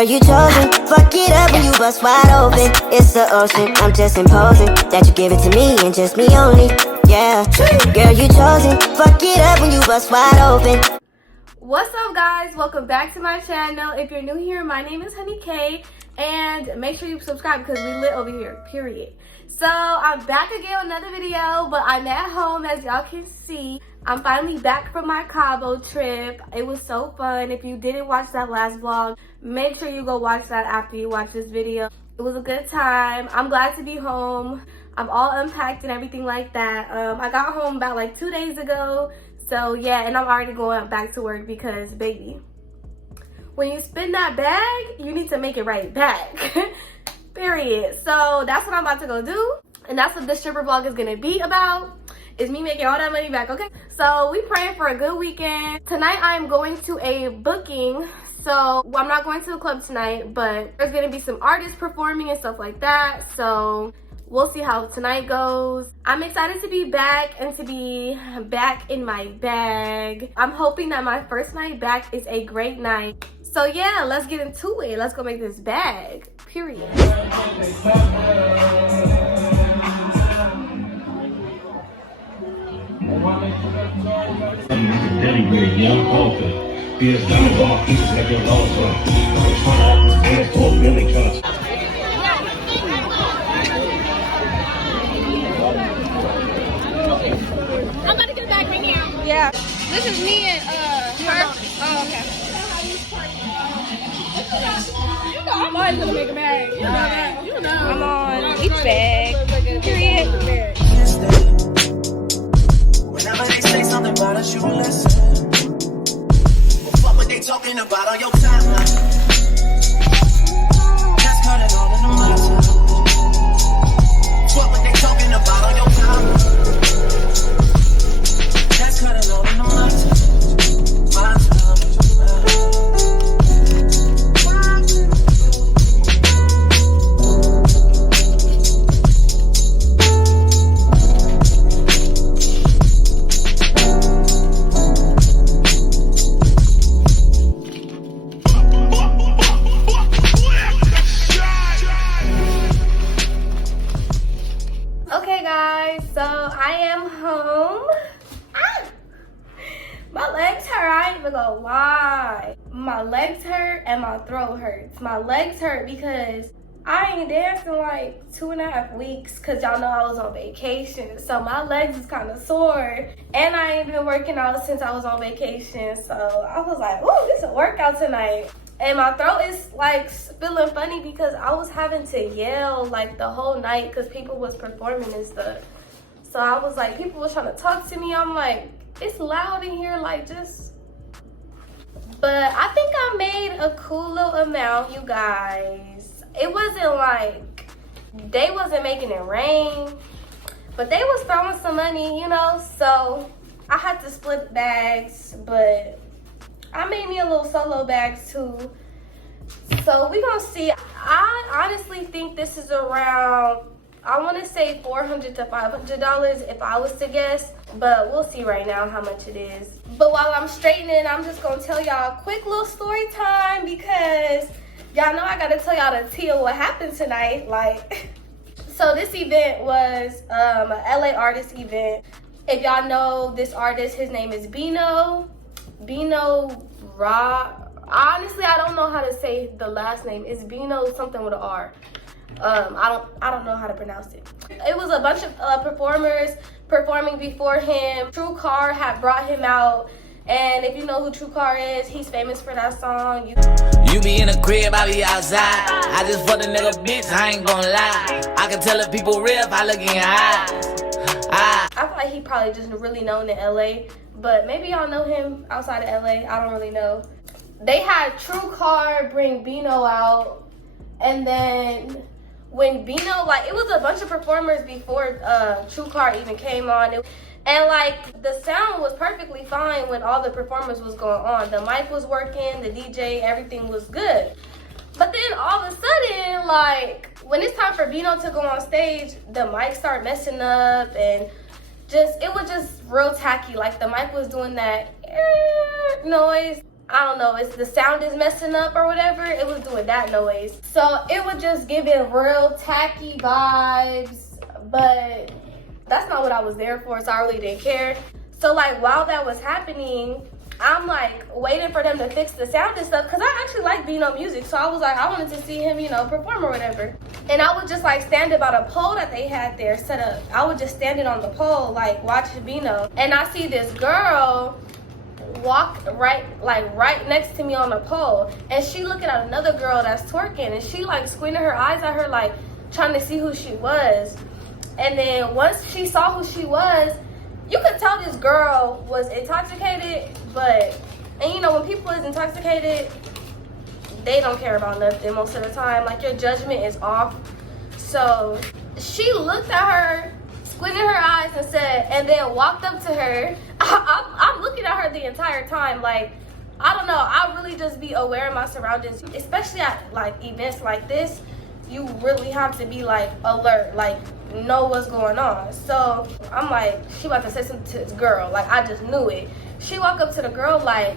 Girl, you chosen. Fuck it up when you bust wide open. It's the ocean, I'm just imposing that you give it to me and just me only. Yeah, girl, you chosen. Fuck it up when you bust wide open. What's up, guys? Welcome back to my channel. If you're new here, my name is Honey K, and make sure you subscribe because we lit over here, period. So I'm back again with another video, but I'm at home, as y'all can see. I'm finally back from my Cabo trip. It was so fun. If you didn't watch that last vlog, make sure you go watch that after you watch this video. It was a good time. I'm glad to be home. I'm all unpacked and everything like that. I got home about like 2 days ago. So yeah, and I'm already going back to work because, baby, when you spend that bag, you need to make it right back. Period. So that's what I'm about to go do. And that's what this stripper vlog is gonna be about. Is me making all that money back, okay? So we praying for a good weekend. Tonight I'm going to a booking. So I'm not going to the club tonight, but there's gonna be some artists performing and stuff like that. So we'll see how tonight goes. I'm excited to be back and to be back in my bag. I'm hoping that my first night back is a great night. So yeah, let's get into it. Let's go make this bag, period. I'm gonna get back right now. Yeah. This is me and her. Oh, okay. You know I'm always gonna make a bag. You know that. You know. I'm on each bag. Period. Whenever they say something about us, you listen. Well, fuck what they talking about on your timeline. Just cut it all in the mind. Fuck what they talking about on your timeline. Just cut it all in the mind. My time. Okay guys, so I am home. My legs hurt, I ain't even gonna lie. My legs hurt and my throat hurts. My legs hurt because I ain't danced in like 2.5 weeks because y'all know I was on vacation. So my legs is kind of sore and I ain't been working out since I was on vacation. So I was like, ooh, this is a workout tonight. And my throat is like feeling funny because I was having to yell like the whole night because people was performing and stuff. So I was like, people was trying to talk to me. I'm like, it's loud in here, like just. But I think I made a cool little amount, you guys. It wasn't like, they wasn't making it rain, but they was throwing some money, you know? So I had to split bags, but I made me a little solo bag too. So we gonna see. I honestly think this is around, I wanna say $400 to $500 if I was to guess, but we'll see right now how much it is. But while I'm straightening, I'm just gonna tell y'all a quick little story time because y'all know I gotta tell y'all the tea of what happened tonight. Like, so this event was a LA artist event. If y'all know this artist, his name is Bino Ra. Honestly, I don't know how to say the last name. It's Bino something with an R. I don't know how to pronounce it. It was a bunch of performers performing before him. True Car had brought him out. And if you know who True Car is, he's famous for that song. You be in the crib, I be outside. I just fucked a nigga bitch, I ain't gonna lie. I can tell if people real if I look in your eyes. I feel like he probably just really known in LA. But maybe y'all know him outside of LA. I don't really know. They had True Car bring Bino out. And then when Bino, like, it was a bunch of performers before True Car even came on. And like the sound was perfectly fine when all the performers was going on. The mic was working, the DJ, everything was good. But then all of a sudden, like when it's time for Bino to go on stage, the mic started messing up and it was just real tacky. Like the mic was doing that noise. I don't know, it's the sound is messing up or whatever. It was doing that noise. So it was just giving real tacky vibes, but that's not what I was there for, so I really didn't care. So like while that was happening, I'm like waiting for them to fix the sound and stuff, because I actually like Bino music. So I was like, I wanted to see him, you know, perform or whatever. And I was just like standing by the pole that they had there set up. I was just standing on the pole like watching Bino. And I see this girl walk right next to me on the pole, and she looking at another girl that's twerking, and she like squinting her eyes at her, like trying to see who she was. And then once she saw who she was, you could tell this girl was intoxicated. And you know, when people is intoxicated, they don't care about nothing most of the time. Like, your judgment is off. So she looked at her, squinted her eyes and said, and then walked up to her. I'm looking at her the entire time. Like, I don't know, I really just be aware of my surroundings, especially at like events like this. You really have to be like alert, like know what's going on. So I'm like, she about to say something to this girl, like I just knew it. She walked up to the girl like,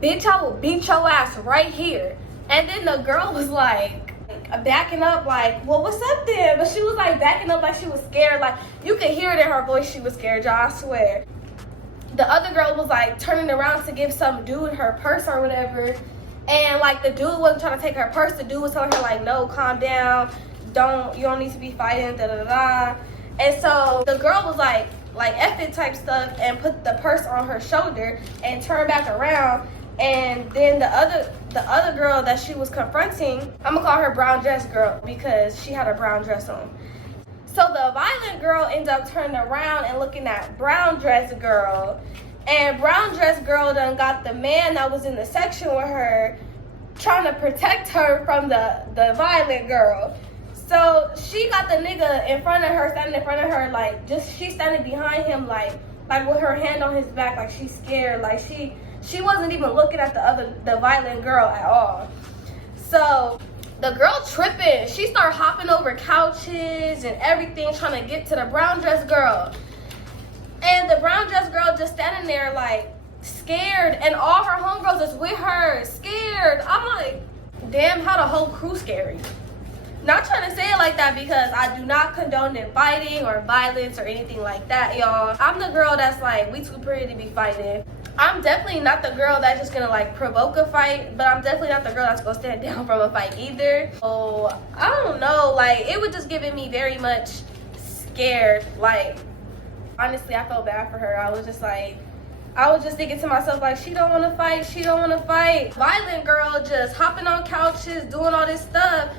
bitch, I will beat your ass right here. And then the girl was like backing up like, well, what's up then? But she was like backing up like she was scared. Like, you could hear it in her voice, she was scared, y'all, I swear. The other girl was like turning around to give some dude her purse or whatever. And like the dude wasn't trying to take her purse. The dude was telling her like, no, calm down. You don't need to be fighting, da da da. And so the girl was like F it type stuff and put the purse on her shoulder and turned back around. And then the other girl that she was confronting, I'm gonna call her brown dress girl because she had a brown dress on. So the violent girl ended up turning around and looking at brown dress girl. And brown dress girl done got the man that was in the section with her trying to protect her from the violent girl. So she got the nigga in front of her, standing in front of her, like she's standing behind him like with her hand on his back, like she's scared. Like she wasn't even looking at the violent girl at all. So the girl tripping, she started hopping over couches and everything trying to get to the brown dress girl. And the brown dress girl just standing there like scared, and all her homegirls is with her scared. I'm like, damn, how the whole crew scary. Not trying to say it like that because I do not condone in fighting or violence or anything like that, y'all. I'm the girl that's like, we too pretty to be fighting. I'm definitely not the girl that's just gonna like provoke a fight, but I'm definitely not the girl that's gonna stand down from a fight either. So I don't know, like it was just giving me very much scared. Like, honestly, I felt bad for her. I was just thinking to myself, like, she don't want to fight, she don't want to fight. Violent girl just hopping on couches, doing all this stuff.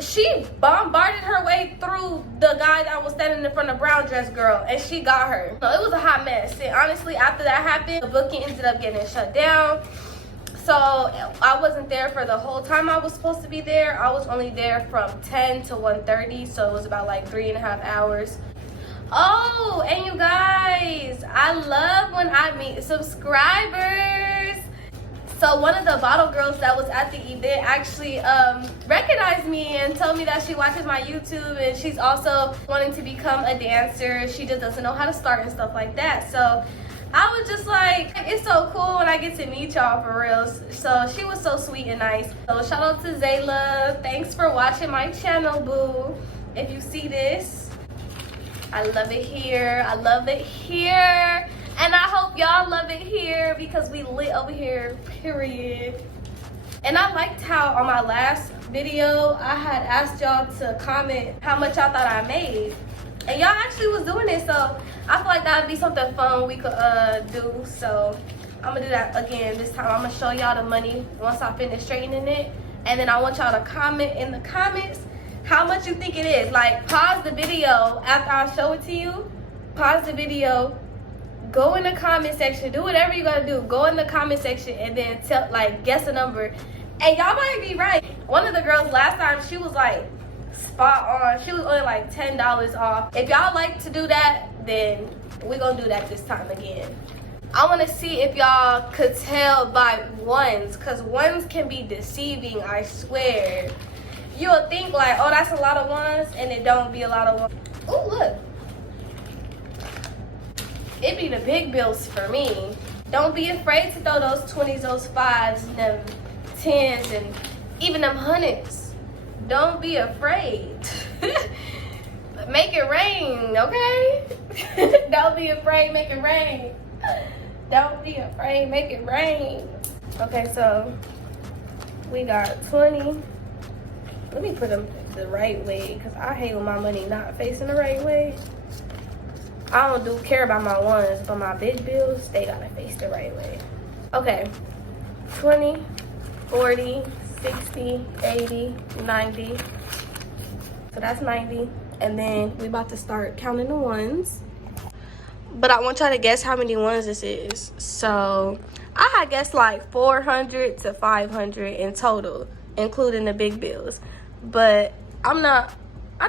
She bombarded her way through the guy that was standing in front of brown dress girl, and she got her. So it was a hot mess. And honestly, after that happened, the booking ended up getting shut down. So I wasn't there for the whole time I was supposed to be there. I was only there from 10 to 1:30, so it was about like 3.5 hours. Oh, and you guys, I love when I meet subscribers. So one of the bottle girls that was at the event actually recognized me and told me that she watches my YouTube, and she's also wanting to become a dancer. She just doesn't know how to start and stuff like that. So I was just like, it's so cool when I get to meet y'all for real. So she was so sweet and nice. So shout out to Zayla. Thanks for watching my channel, boo. If you see this, I love it here. I love it here. And I hope y'all love it here because we lit over here, period. And I liked how on my last video, I had asked y'all to comment how much y'all thought I made. And y'all actually was doing it, so I feel like that would be something fun we could do. So I'm gonna do that again this time. I'm gonna show y'all the money once I finish straightening it. And then I want y'all to comment in the comments how much you think it is. Like, pause the video after I show it to you. Pause the video. Go in the comment section, do whatever you gotta do. Go in the comment section and then tell, like, guess a number. And y'all might be right. One of the girls last time, she was like spot on. She was only like $10 off. If y'all like to do that, then we're gonna do that this time again. I wanna see if y'all could tell by ones, cause ones can be deceiving, I swear. You'll think like, oh, that's a lot of ones, and it don't be a lot of ones. Oh, look. It be the big bills for me. Don't be afraid to throw those 20s, those 5s, them 10s, and even them 100s. Don't be afraid. Make it rain, okay? Don't be afraid, make it rain. Don't be afraid, make it rain. Okay, so we got 20. Let me put them the right way, because I hate when my money not facing the right way. I don't care about my ones, but my big bills, they gotta face the right way. Okay, 20, 40, 60, 80, 90. So that's 90. And then we about to start counting the ones. But I want y'all to guess how many ones this is. So I guess like 400 to 500 in total, including the big bills. But I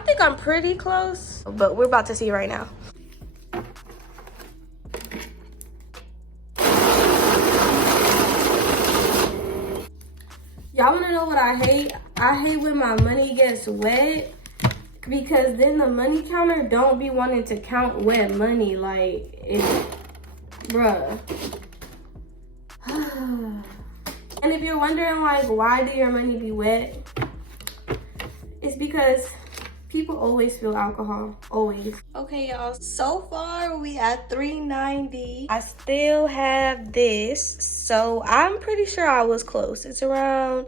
think I'm pretty close, but we're about to see right now. Y'all wanna know what I hate? I hate when my money gets wet, because then the money counter don't be wanting to count wet money. Like, bruh. And if you're wondering, like, why do your money be wet? It's because people always feel alcohol, always. Okay, y'all, so far we at 390. I still have this, so I'm pretty sure I was close. It's around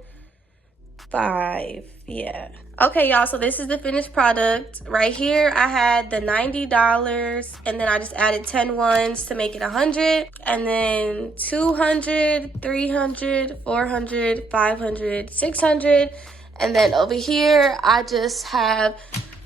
5, yeah. Okay, y'all, so this is the finished product. Right here, I had the $90, and then I just added 10 ones to make it 100, and then 200, 300, 400, 500, 600, and then over here, I just have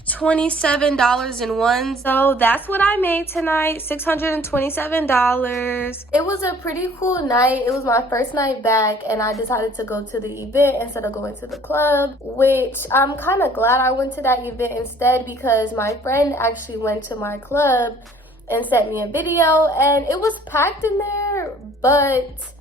$27 in one. So that's what I made tonight, $627. It was a pretty cool night. It was my first night back, and I decided to go to the event instead of going to the club, which I'm kind of glad I went to that event instead, because my friend actually went to my club and sent me a video, and it was packed in there, but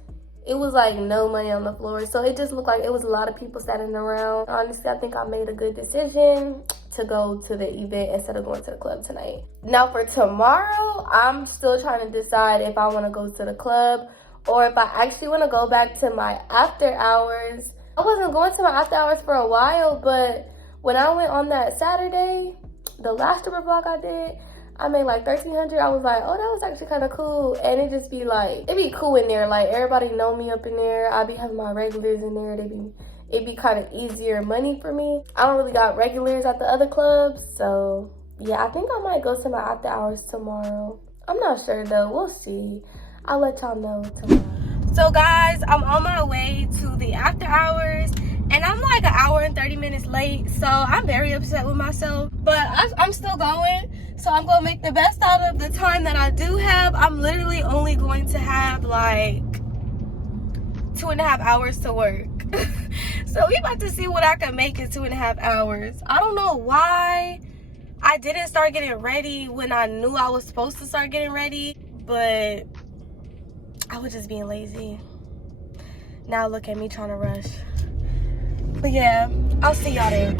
it was like no money on the floor. So it just looked like it was a lot of people standing around. Honestly, I think I made a good decision to go to the event instead of going to the club tonight. Now for tomorrow, I'm still trying to decide if I want to go to the club or if I actually want to go back to my after hours. I wasn't going to my after hours for a while, but when I went on that Saturday, the last stripper vlog I did, I made like $1,300. I was like, oh, that was actually kind of cool. And it just be like, it be cool in there. Like, everybody know me up in there. I be having my regulars in there. It'd be kind of easier money for me. I don't really got regulars at the other clubs. So yeah, I think I might go to my after hours tomorrow. I'm not sure though, we'll see. I'll let y'all know tomorrow. So guys, I'm on my way to the after hours, and I'm like an hour and 30 minutes late. So I'm very upset with myself, but I'm still going. So I'm gonna make the best out of the time that I do have. I'm literally only going to have like 2.5 hours to work. So we about to see what I can make in 2.5 hours. I don't know why I didn't start getting ready when I knew I was supposed to start getting ready, but I was just being lazy. Now look at me trying to rush. But yeah, I'll see y'all there.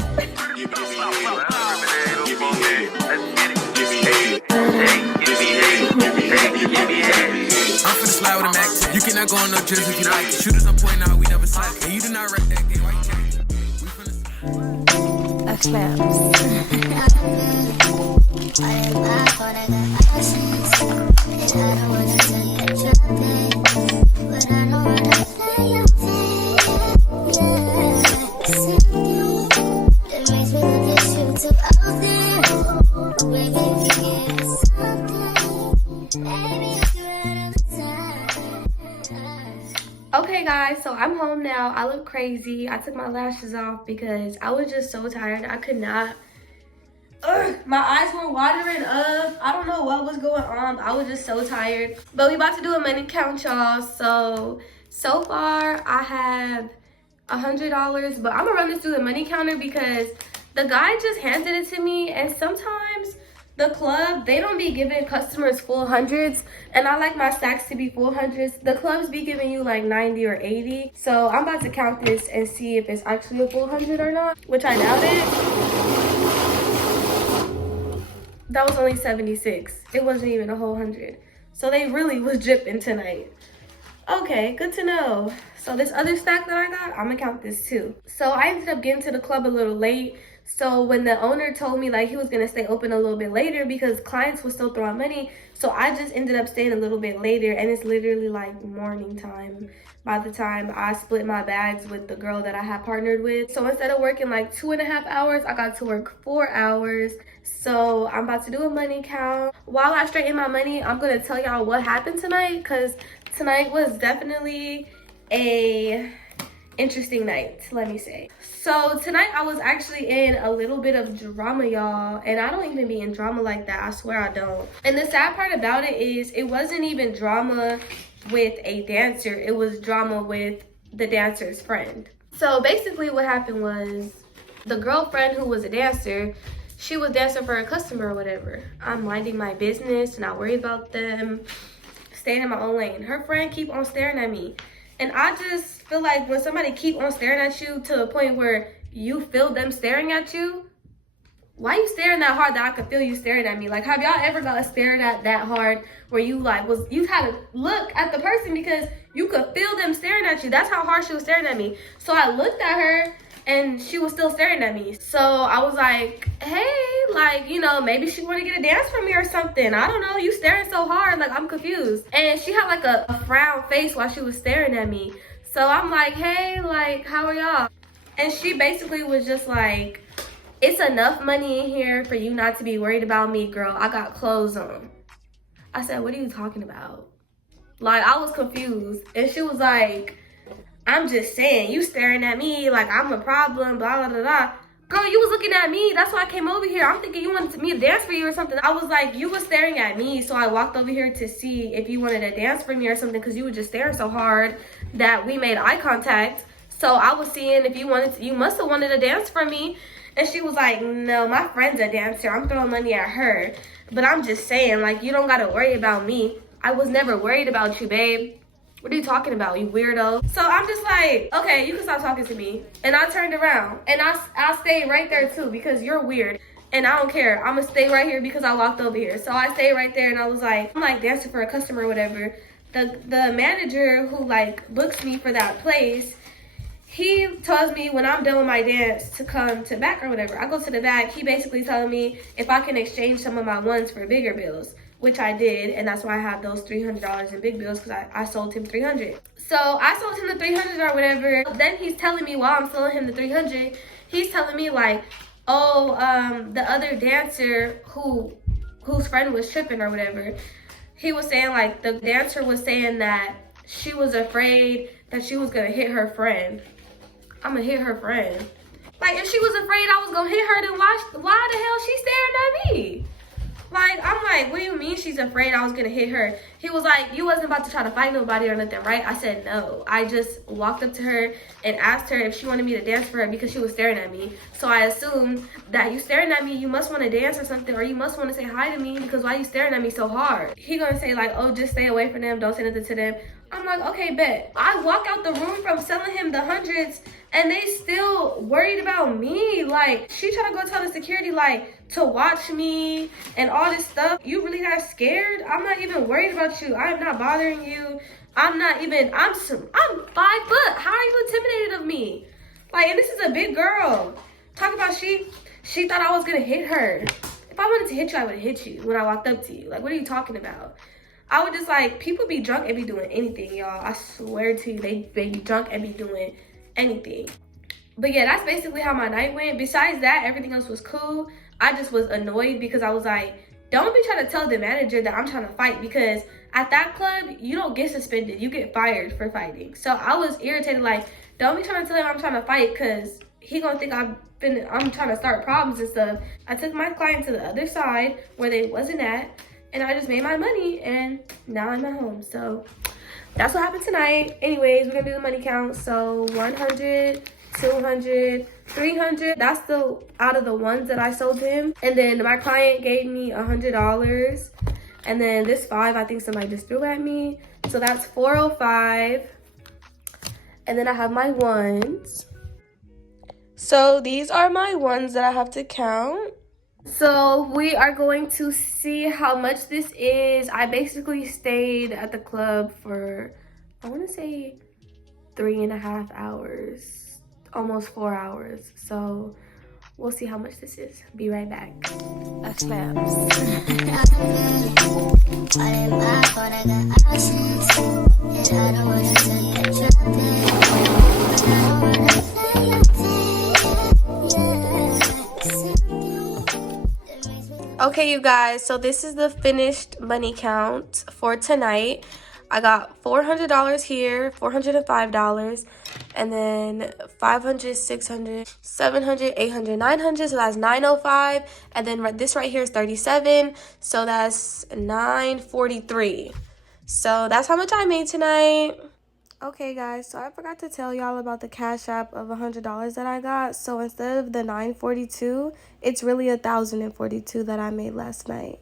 I'm finna slide with a Mac. You cannot go on no trips if you like it. Shooters on point now, we never slack. And you do not wreck that game, why you change it? We finna Okay guys, so I'm home now. I look crazy. I took my lashes off because I was just so tired. I could not. My eyes were watering up. I don't know what was going on. I was just so tired. But we about to do a money count, y'all. So far I have $100, but I'm gonna run this through the money counter because the guy just handed it to me, and sometimes the club, they don't be giving customers full hundreds, and I like my stacks to be full hundreds. The clubs be giving you like 90 or 80. So I'm about to count this and see if it's actually a full 100 or not, which I doubt it. That was only 76. It wasn't even a whole 100. So they really was dripping tonight. Okay, good to know. So this other stack that I got, I'm gonna count this too. So I ended up getting to the club a little late. So when the owner told me like he was gonna stay open a little bit later because clients were still throwing money, so I just ended up staying a little bit later, and it's literally like morning time by the time I split my bags with the girl that I had partnered with. So instead of working like 2.5 hours, I got to work 4 hours. So I'm about to do a money count. While I straighten my money, I'm gonna tell y'all what happened tonight, because tonight was definitely a interesting night, let me say. So tonight I was actually in a little bit of drama, y'all, and I don't even be in drama like that. I swear I don't. And the sad part about it is it wasn't even drama with a dancer, it was drama with the dancer's friend. So basically what happened was the girlfriend who was a dancer, she was dancing for a customer or whatever. I'm minding my business, not worried about them, staying in my own lane. Her friend keep on staring at me. And I just feel like when somebody keep on staring at you to the point where you feel them staring at you, why you staring that hard that I could feel you staring at me? Like, have y'all ever got stared at that hard where you like you had to look at the person because you could feel them staring at you? That's how hard she was staring at me. So I looked at her and she was still staring at me. So I was like, hey, like, you know, maybe she wanted to get a dance from me or something. I don't know, you staring so hard, like I'm confused. And she had like a frown face while she was staring at me. So I'm like, hey, like, how are y'all? And she basically was just like, it's enough money in here for you not to be worried about me, girl. I got clothes on. I said, what are you talking about? Like, I was confused. And she was like, I'm just saying, you staring at me like I'm a problem, blah, blah, blah, blah. Girl, you was looking at me. That's why I came over here. I'm thinking you wanted me to dance for you or something. I was like, you was staring at me. So I walked over here to see if you wanted to dance for me or something because you were just staring so hard that we made eye contact. So I was seeing if you wanted to, you must have wanted to dance for me. And she was like, no, my friend's a dancer. I'm throwing money at her. But I'm just saying, like, you don't got to worry about me. I was never worried about you, babe. What are you talking about, you weirdo? So I'm just like, okay, you can stop talking to me. And I turned around and I stayed right there too because you're weird. And I don't care. I'm gonna stay right here because I walked over here. So I stayed right there and I was like, I'm like dancing for a customer or whatever. The manager who like books me for that place, he tells me when I'm done with my dance to come to back or whatever. I go to the back. He basically telling me if I can exchange some of my ones for bigger bills, which I did, and that's why I have those $300 in big bills because I sold him $300. So I sold him the $300 or whatever. Then he's telling me while I'm selling him the $300, he's telling me like, oh, the other dancer whose friend was tripping or whatever, he was saying like the dancer was saying that she was afraid that she was gonna hit her friend. I'm gonna hit her friend. Like, if she was afraid I was gonna hit her, then why the hell she staring at me? Like, I'm like, what do you mean she's afraid I was gonna hit her? He was like, you wasn't about to try to fight nobody or nothing, right? I said, no. I just walked up to her and asked her if she wanted me to dance for her because she was staring at me. So I assumed that you staring at me, you must want to dance or something, or you must want to say hi to me because why you staring at me so hard? He gonna say like, oh, just stay away from them, don't say nothing to them. I'm like, okay, bet. I walk out the room from selling him the hundreds and they still worried about me. Like, she trying to go tell the security, like, to watch me and all this stuff. You really that scared? I'm not even worried about you. I'm not bothering you. I'm 5 foot. How are you intimidated of me? Like, and this is a big girl. Talk about she thought I was gonna hit her. If I wanted to hit you, I would have hit you when I walked up to you. Like, what are you talking about? I would just like, people be drunk and be doing anything, y'all. I swear to you, they be drunk and be doing anything. But yeah, that's basically how my night went. Besides that, everything else was cool. I just was annoyed because I was like, don't be trying to tell the manager that I'm trying to fight, because at that club, you don't get suspended. You get fired for fighting. So I was irritated, like, don't be trying to tell him I'm trying to fight because he gonna think I'm trying to start problems and stuff. I took my client to the other side where they wasn't at, and I just made my money, and now I'm at home. So that's what happened tonight. Anyways, we're gonna do the money count. So 100, 200, 300. That's the out of the ones that I sold him. And then my client gave me $100. And then this 5, I think somebody just threw at me. So that's 405. And then I have my ones. So these are my ones that I have to count. So we are going to see how much this is. I basically stayed at the club for I want to say 3.5 hours, almost 4 hours. So we'll see how much this is. Be right back. Okay, you guys, so this is the finished money count for tonight. I got $400 here, $405, and then 500, 600, 700, 800, 900, so that's 905, and then this right here is 37, so that's 943. So that's how much I made tonight. Okay, guys, so I forgot to tell y'all about the Cash App of $100 that I got. So instead of the 942, it's really 1,042 that I made last night.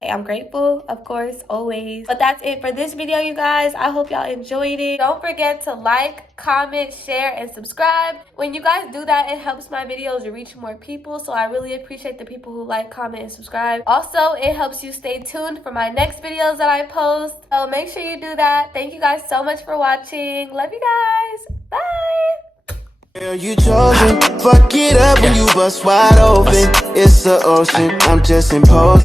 I'm grateful, of course, always. But that's it for this video, you guys. I hope y'all enjoyed it. Don't forget to like, comment, share, and subscribe. When you guys do that, it helps my videos reach more people. So I really appreciate the people who like, comment, and subscribe. Also, it helps you stay tuned for my next videos that I post. So make sure you do that. Thank you guys so much for watching. Love you guys. Bye. Girl, you chosen. Fuck it up when you bust wide open. It's the ocean. I'm just imposed.